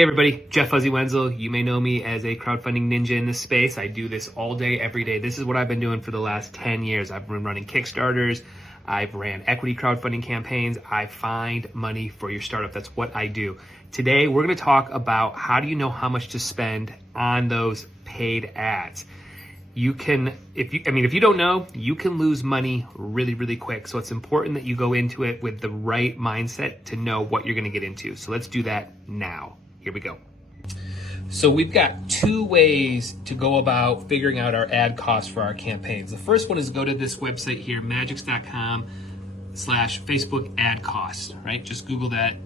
Hey everybody, Jeff Fuzzy Wenzel. You may know me as a crowdfunding ninja in this space. I do this all day, every day. This is what I've been doing for the last 10 years. I've been running Kickstarters. I've ran equity crowdfunding campaigns. I find money for your startup. That's what I do. Today, we're going to talk about how do you know how much to spend on those paid ads. You can, if you don't know, you can lose money really, really quick. So it's important that you go into it with the right mindset to know what you're going to get into. So let's do that now. Here we go. So we've got two ways to go about figuring out our ad costs for our campaigns. The first one is go to this website here, magix.com/Facebook ad cost, right? Just Google that.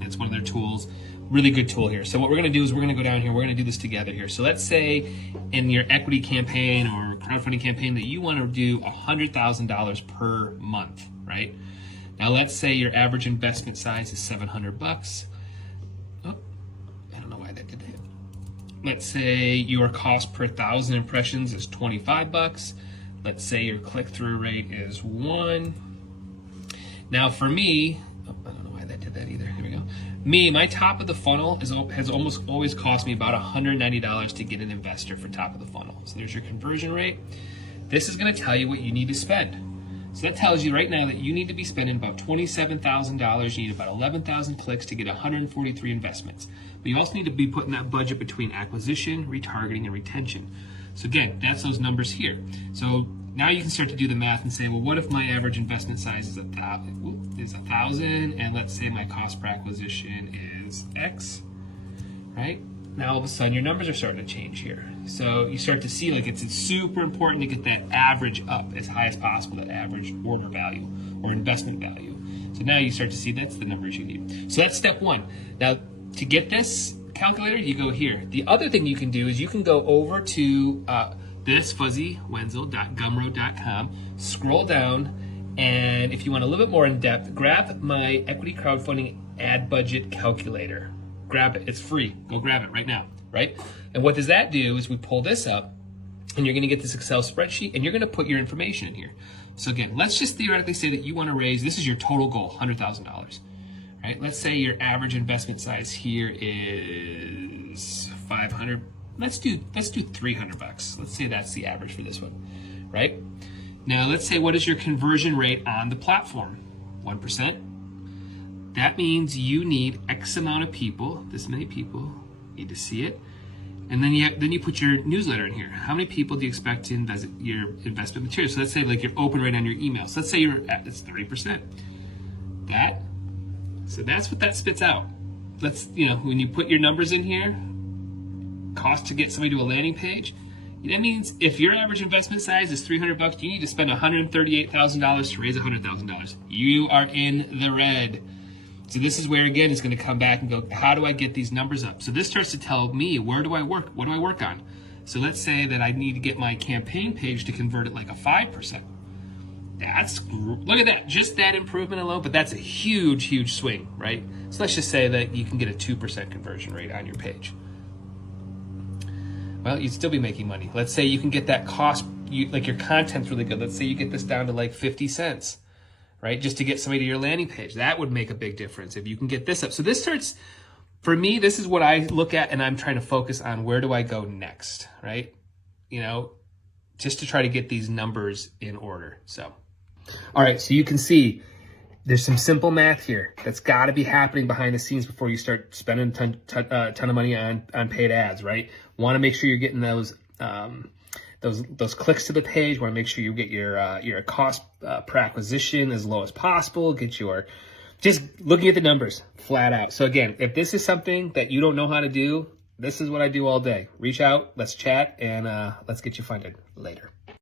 It's one of their tools. Really good tool here. So what we're going to do is we're going to go down here. We're going to do this together here. So let's say in your equity campaign or crowdfunding campaign that you want to do $100,000 per month, right? Now let's say your average investment size is $700. Let's say your cost per 1,000 impressions is $25. Let's say your click-through rate is 1. Now for me, I don't know why that did that either. Here we go. My top of the funnel has almost always cost me about $190 to get an investor for top of the funnel. So there's your conversion rate. This is going to tell you what you need to spend. So that tells you right now that you need to be spending about $27,000. You need about 11,000 clicks to get 143 investments. But you also need to be putting that budget between acquisition, retargeting, and retention. So again, that's those numbers here. So now you can start to do the math and say, well, what if my average investment size is 1,000, and let's say my cost per acquisition is X, right? Now all of a sudden your numbers are starting to change here. So you start to see like it's super important to get that average up as high as possible, that average order value or investment value. So now you start to see that's the numbers you need. So that's step one. Now to get this calculator, you go here. The other thing you can do is you can go over to thisfuzzywenzel.gumroad.com, scroll down, and if you want a little bit more in depth, grab my equity crowdfunding ad budget calculator. Grab it, it's free. Go grab it right now, right? And what does that do is we pull this up and you're gonna get this Excel spreadsheet and you're gonna put your information in here. So again, let's just theoretically say that you wanna raise, this is your total goal, $100,000, right? Let's say your average investment size here is 500. Let's do 300 bucks. Let's say that's the average for this one, right? Now let's say what is your conversion rate on the platform? 1%. That means you need X amount of people, this many people need to see it. And then you put your newsletter in here. How many people do you expect to invest your investment material? So let's say like your open rate on your email. So let's say it's 30%. So that's what that spits out. When you put your numbers in here, cost to get somebody to a landing page, that means if your average investment size is $300, you need to spend $138,000 to raise $100,000. You are in the red. So this is where, again, it's going to come back and go, how do I get these numbers up? So this starts to tell me, where do I work? What do I work on? So let's say that I need to get my campaign page to convert at like a 5%. Look at that, just that improvement alone, but that's a huge, huge swing, right? So let's just say that you can get a 2% conversion rate on your page. Well, you'd still be making money. Let's say you can get that cost, like your content's really good. Let's say you get this down to like 50 cents. Right? Just to get somebody to your landing page. That would make a big difference if you can get this up. So this starts, for me, this is what I look at and I'm trying to focus on where do I go next, right? Just to try to get these numbers in order. So, all right, so you can see there's some simple math here that's got to be happening behind the scenes before you start spending a ton of money on paid ads, right? Want to make sure you're getting those clicks to the page. Want to make sure you get your cost per acquisition as low as possible. Get just looking at the numbers flat out. So again, if this is something that you don't know how to do, this is what I do all day. Reach out, let's chat, and let's get you funded later.